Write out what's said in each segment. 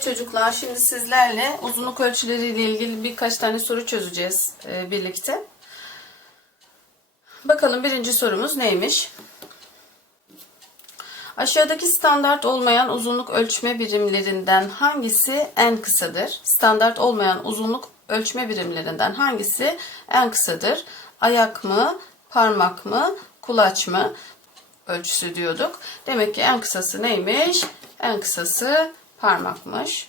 Evet çocuklar şimdi sizlerle uzunluk ölçüleriyle ilgili birkaç tane soru çözeceğiz e, birlikte. Bakalım birinci sorumuz neymiş? Aşağıdaki standart olmayan uzunluk ölçme birimlerinden hangisi en kısadır? Standart olmayan uzunluk ölçme birimlerinden hangisi en kısadır? Ayak mı, parmak mı, kulaç mı ölçüsü diyorduk. Demek ki en kısası neymiş? En kısası parmakmış.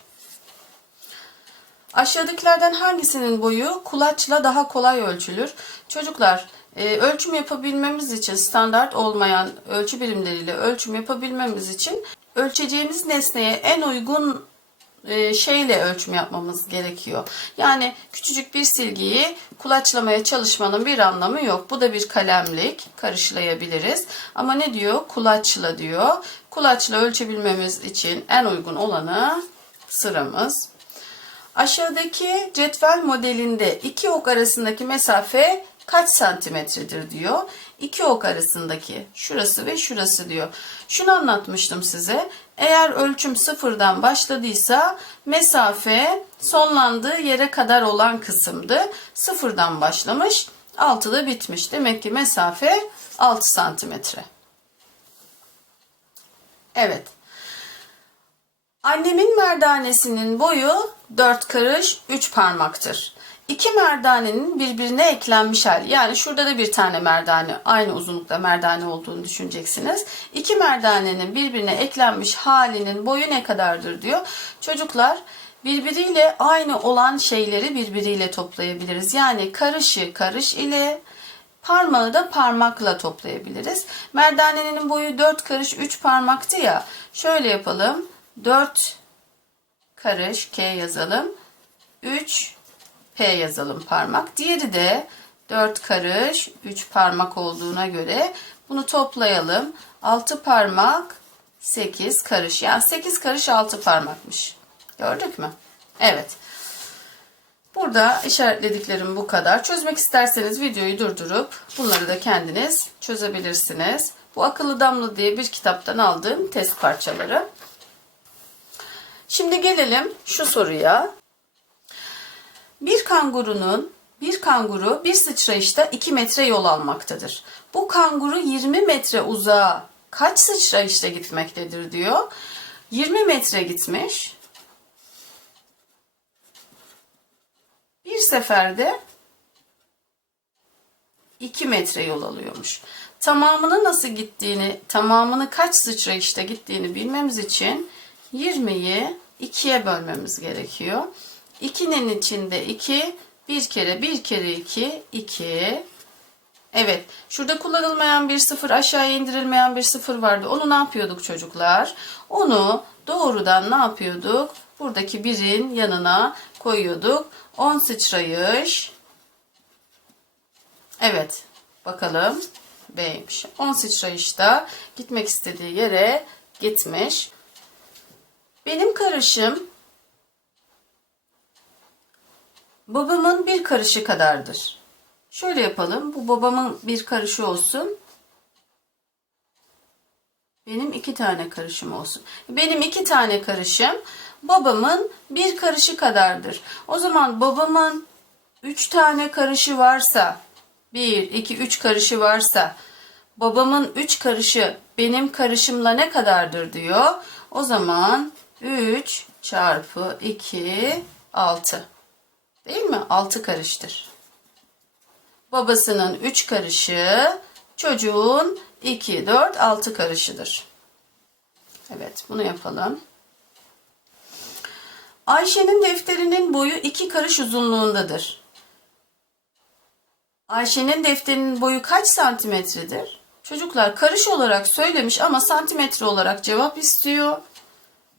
Aşağıdakilerden hangisinin boyu kulaçla daha kolay ölçülür? Çocuklar e, ölçüm yapabilmemiz için standart olmayan ölçü birimleriyle ölçüm yapabilmemiz için ölçeceğimiz nesneye en uygun e, şeyle ölçüm yapmamız gerekiyor. Yani küçücük bir silgiyi kulaçlamaya çalışmanın bir anlamı yok. Bu da bir kalemlik. Karışlayabiliriz. Ama ne diyor? Kulaçla diyor. Kulaçla ölçebilmemiz için en uygun olanı sıramız. Aşağıdaki cetvel modelinde iki ok arasındaki mesafe kaç santimetredir diyor. İki ok arasındaki şurası ve şurası diyor. Şunu anlatmıştım size. Eğer ölçüm sıfırdan başladıysa mesafe sonlandığı yere kadar olan kısımdı. Sıfırdan başlamış, 6'da bitmiş. Demek ki mesafe 6 santimetre. Evet. Annemin merdanesinin boyu 4 karış 3 parmaktır. İki merdanenin birbirine eklenmiş hali. Yani şurada da bir tane merdane, aynı uzunlukta merdane olduğunu düşüneceksiniz. İki merdanenin birbirine eklenmiş halinin boyu ne kadardır diyor. Çocuklar birbiriyle aynı olan şeyleri birbiriyle toplayabiliriz. Yani karışı karış ile parmağı da parmakla toplayabiliriz. Merdanenin boyu 4 karış 3 parmaktı ya. Şöyle yapalım. 4 karış K yazalım. 3 P yazalım parmak. Diğeri de 4 karış 3 parmak olduğuna göre bunu toplayalım. 6 parmak 8 karış. Yani 8 karış 6 parmakmış. Gördük mü? Evet. Burada işaretlediklerim bu kadar. Çözmek isterseniz videoyu durdurup bunları da kendiniz çözebilirsiniz. Bu akıllı damla diye bir kitaptan aldığım test parçaları. Şimdi gelelim şu soruya. Bir kangurunun bir kanguru bir sıçrayışta 2 metre yol almaktadır. Bu kanguru 20 metre uzağa kaç sıçrayışta gitmektedir diyor. 20 metre gitmiş. Bir seferde 2 metre yol alıyormuş. Tamamını nasıl gittiğini, tamamını kaç sıçrayışta gittiğini bilmemiz için 20'yi 2'ye bölmemiz gerekiyor. 2'nin içinde 2, bir kere bir kere 2, 2. Evet, şurada kullanılmayan bir sıfır, aşağıya indirilmeyen bir sıfır vardı. Onu ne yapıyorduk çocuklar? Onu doğrudan ne yapıyorduk? Buradaki birin yanına koyuyorduk. 10 sıçrayış. Evet, bakalım. B'ymiş. 10 sıçrayışta gitmek istediği yere gitmiş. Benim karışım babamın bir karışı kadardır. Şöyle yapalım. Bu babamın bir karışı olsun. Benim iki tane karışım olsun. Benim iki tane karışım babamın bir karışı kadardır. O zaman babamın üç tane karışı varsa, bir, iki, üç karışı varsa, babamın üç karışı benim karışımla ne kadardır diyor. O zaman 3 çarpı 2 6. Değil mi? 6 karıştır. Babasının 3 karışı, çocuğun 2, 4, 6 karışıdır. Evet, bunu yapalım. Ayşe'nin defterinin boyu 2 karış uzunluğundadır. Ayşe'nin defterinin boyu kaç santimetredir? Çocuklar karış olarak söylemiş ama santimetre olarak cevap istiyor.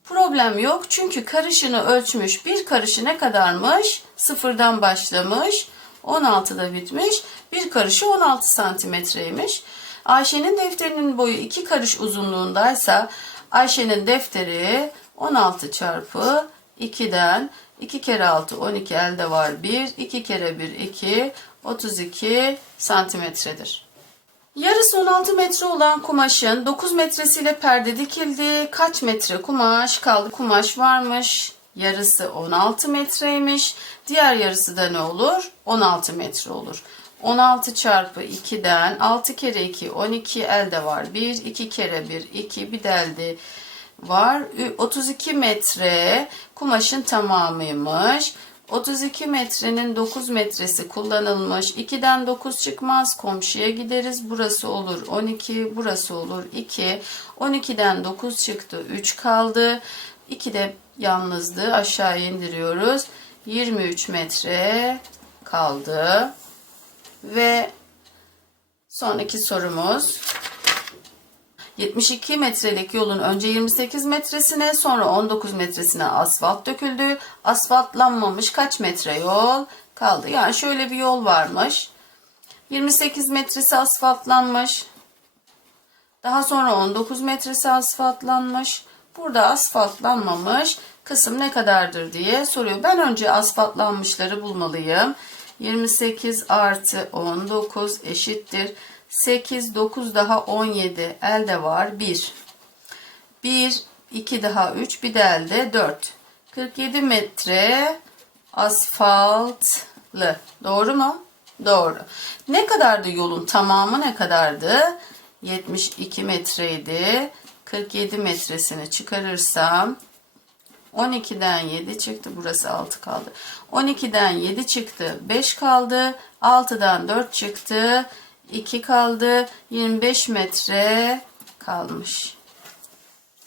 Problem yok çünkü karışını ölçmüş. Bir karışı ne kadarmış? Sıfırdan başlamış. 16'da bitmiş. Bir karışı 16 santimetreymiş. Ayşe'nin defterinin boyu 2 karış uzunluğundaysa Ayşe'nin defteri 16 çarpı 2'den 2 kere 6 12 elde var 1. 2 kere 1 2 32 santimetredir. Yarısı 16 metre olan kumaşın 9 metresiyle perde dikildi. Kaç metre kumaş kaldı? Kumaş varmış. yarısı 16 metreymiş. Diğer yarısı da ne olur? 16 metre olur. 16 çarpı 2'den 6 kere 2 12 elde var. 1 2 kere 1 2 bir de elde var. Ü- 32 metre kumaşın tamamıymış. 32 metrenin 9 metresi kullanılmış. 2'den 9 çıkmaz. Komşuya gideriz. Burası olur 12. Burası olur 2. 12'den 9 çıktı. 3 kaldı. 2 de yalnızdı. Aşağı indiriyoruz. 23 metre kaldı. Ve sonraki sorumuz 72 metrelik yolun önce 28 metresine sonra 19 metresine asfalt döküldü. Asfaltlanmamış kaç metre yol kaldı? Yani şöyle bir yol varmış. 28 metresi asfaltlanmış. Daha sonra 19 metresi asfaltlanmış. Burada asfaltlanmamış kısım ne kadardır diye soruyor. Ben önce asfaltlanmışları bulmalıyım. 28 artı 19 eşittir. 8, 9 daha 17. Elde var 1. 1, 2 daha 3. Bir de elde 4. 47 metre asfaltlı. Doğru mu? Doğru. Ne kadardı yolun tamamı ne kadardı? 72 metreydi. 47 metresini çıkarırsam 12'den 7 çıktı. Burası 6 kaldı. 12'den 7 çıktı. 5 kaldı. 6'dan 4 çıktı. 2 kaldı. 25 metre kalmış.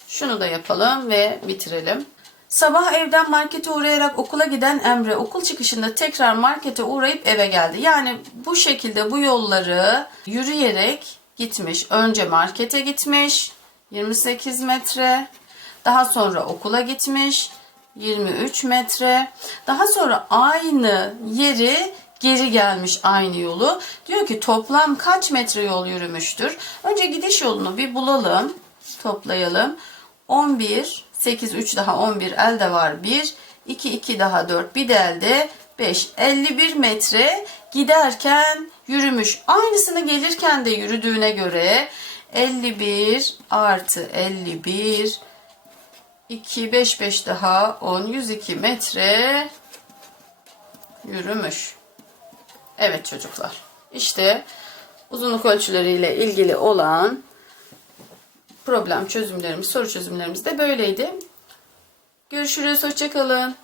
Şunu da yapalım ve bitirelim. Sabah evden markete uğrayarak okula giden Emre okul çıkışında tekrar markete uğrayıp eve geldi. Yani bu şekilde bu yolları yürüyerek gitmiş. Önce markete gitmiş 28 metre. Daha sonra okula gitmiş 23 metre. Daha sonra aynı yeri geri gelmiş aynı yolu. Diyor ki toplam kaç metre yol yürümüştür? Önce gidiş yolunu bir bulalım. Toplayalım. 11, 8, 3 daha 11 elde var 1. 2, 2 daha 4 bir de elde 5. 51 metre giderken yürümüş. Aynısını gelirken de yürüdüğüne göre 51 artı 51 2, 5, 5 daha 10, 102 metre yürümüş. Evet çocuklar. İşte uzunluk ölçüleriyle ilgili olan problem çözümlerimiz, soru çözümlerimiz de böyleydi. Görüşürüz. Hoşçakalın.